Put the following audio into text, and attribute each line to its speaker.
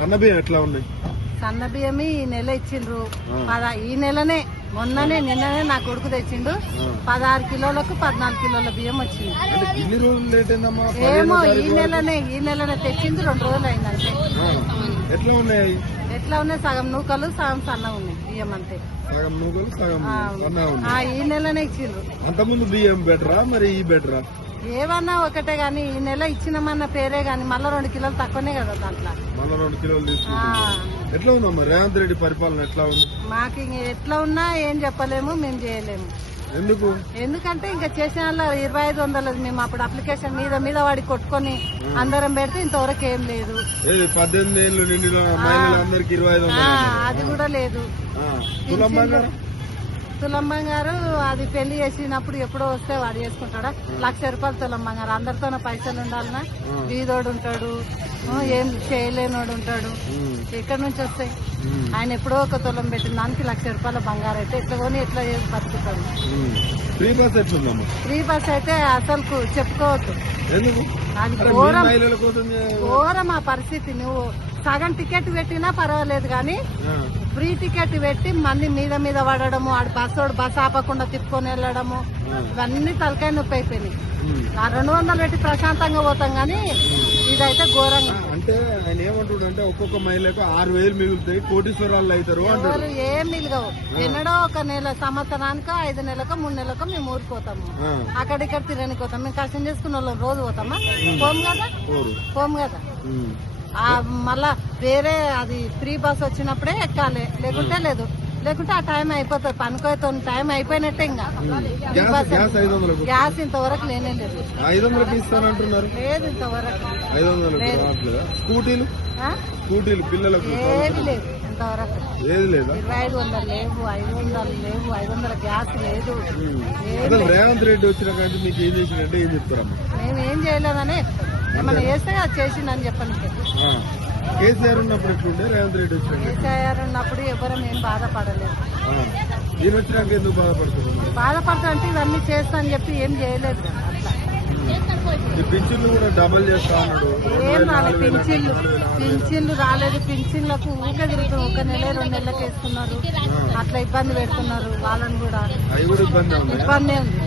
Speaker 1: సన్న బియ్యం ఎట్లా ఉన్నాయి?
Speaker 2: సన్న బియ్యమి ఈ నెల ఇచ్చిండ్రు. పద ఈ నెలనే మొన్ననే నిన్ననే నా కొడుకు తెచ్చిండు. పదహారు కిలోలకు పద్నాలుగు కిలోల బియ్యం వచ్చింది. ఏమో ఈ నెలనే ఈ నెలనే తెచ్చింది రెండు రోజులు అయిందంటే.
Speaker 1: ఎట్లా ఉన్నాయి
Speaker 2: ఎట్లా ఉన్నాయి? సగం నూకలు సగం సన్న ఉన్నాయి బియ్యం అంతే.
Speaker 1: సగం నూకలు సగం
Speaker 2: ఈ నెలనే ఇచ్చిండ్రు.
Speaker 1: అంతకుముందు బియ్యం బెటరా మరి ఈ బెటరా?
Speaker 2: ఏమన్నా ఒకటే గాని ఈ నెల ఇచ్చినామన్న పేరే గాని మళ్ళీ రెండు కిలోలు తక్కువనే కదా దాంట్లో.
Speaker 1: మళ్ళా రెండు కిలోలు
Speaker 2: ఆ,
Speaker 1: తీసుకుంటున్నాం ఎట్లా ఉందమ్మా రేవంత్ రెడ్డి పరిపాలన ఎట్లా ఉంది?
Speaker 2: మాకు ఇంక ఎట్లా ఉన్నా ఏం చెప్పలేము మేము చేయలేము.
Speaker 1: ఎందుకు?
Speaker 2: ఎందుకంటే ఇంకా చేసిన వాళ్ళ ఇరవై ఐదు వందలది మేము అప్పుడు అప్లికేషన్ మీద మీద వాడి కొట్టుకొని అందరం పెడితే ఇంతవరకు ఏం లేదు.
Speaker 1: పద్దెనిమిది ఏళ్ళు
Speaker 2: అది కూడా లేదు.
Speaker 1: ఆ. తులం బంగారం
Speaker 2: తులం బంగారు అది పెళ్ళి చేసినప్పుడు ఎప్పుడో వస్తే వాడు చేసుకుంటాడా? లక్ష రూపాయలు తులం బంగారు అందరితోనే పైసలు ఉండాలన్నా బీదోడు ఉంటాడు. ఏం చేయలేనోడు ఉంటాడు. ఎక్కడి నుంచి వస్తాయి? ఆయన ఎప్పుడో ఒక తులం పెట్టిన దానికి లక్ష రూపాయల బంగారు అయితే ఎట్లా కొని ఎట్లా చేసి బతుకుతాడు.
Speaker 1: ఫ్రీ బస్
Speaker 2: ఫ్రీ బస్ అయితే అసలు చెప్పుకోవద్దు. అది ఘోరం. ఘోరం ఆ పరిస్థితి. నువ్వు సగం టికెట్ పెట్టినా పర్వాలేదు కానీ ఫ్రీ టికెట్ పెట్టి మంది మీద మీద పడడము ఆడు బస్సోడు బస్ ఆపకుండా తిప్పుకొని వెళ్ళడము ఇవన్నీ తలకాయ నొప్పి అయిపోయినాయి. ఆ రెండు వందలు పెట్టి ప్రశాంతంగా పోతాం కానీ ఇదైతే ఘోరంగా
Speaker 1: అంటే ఆయన ఏమంటాడు అంటే ఒక్కొక్క మహిళకు ఆరు వేలు మిగులుతాయి కోటీశ్వరాలు అవుతారు అంటాడు.
Speaker 2: ఎవరు ఏం మిలగవు ఎన్నడో ఒక నెల సంవత్సరానికో ఐదు నెలలకో మూడు నెలలకో మేము ఊరిపోతాము అక్కడిక్కడ తిరగనికి పోతాం మేము కష్టం చేసుకున్న వాళ్ళం రోజు పోతామా? పోము కదా? పోము కదా? మళ్ళా వేరే అది ఫ్రీ బస్ వచ్చినప్పుడే ఎక్కాలి. లేకుంటే లేదు. లేకుంటే ఆ టైం అయిపోతుంది. పనుకోతో టైం అయిపోయినట్టే ఇంకా.
Speaker 1: గ్యాస్
Speaker 2: ఇంతవరకు లేనే లేదు.
Speaker 1: ఐదు వందలకి ఇస్తానంటున్నారు
Speaker 2: లేదు ఇంతవరకు.
Speaker 1: ఐదు స్కూటీలు? పిల్లలకు
Speaker 2: ఏది లేదు ఇంతవరకు.
Speaker 1: ఏది లేదా?
Speaker 2: ఇరవై ఐదు వందలు లేవు ఐదు వందలు లేవు ఐదు వందల గ్యాస్ లేదు.
Speaker 1: రేవంత్ రెడ్డి వచ్చిన మీకు ఏం ఏం
Speaker 2: ఏం చేయలేదని ఏమన్నా చేస్తే అది చేసిందని చెప్పండి.
Speaker 1: కేసీఆర్ ఉన్నప్పుడు ఎట్లుండే? రేవంత్ రెడ్డి
Speaker 2: కేసీఆర్ ఉన్నప్పుడు ఎవరం ఏం బాధపడలేదు.
Speaker 1: ఈయన వచ్చినాక ఎందుకు బాధపడుతున్నారు?
Speaker 2: బాధపడతా అంటే ఇవన్నీ చేస్తా అని చెప్పి ఏం చేయలేదు.
Speaker 1: పింఛన్లు కూడా డబల్ చేస్తా అన్నాడు
Speaker 2: ఏం రాలేదు పింఛన్లు. పింఛన్లు రాలేదు. పింఛన్లకు ఊకే తిరుగుతాం ఒక నెల రెండు నెలలకు వేస్తున్నారు. అట్లా ఇబ్బంది పెడుతున్నారు వాళ్ళని
Speaker 1: కూడా. ఇబ్బంది ఉంది?
Speaker 2: ఇబ్బంది ఉంది.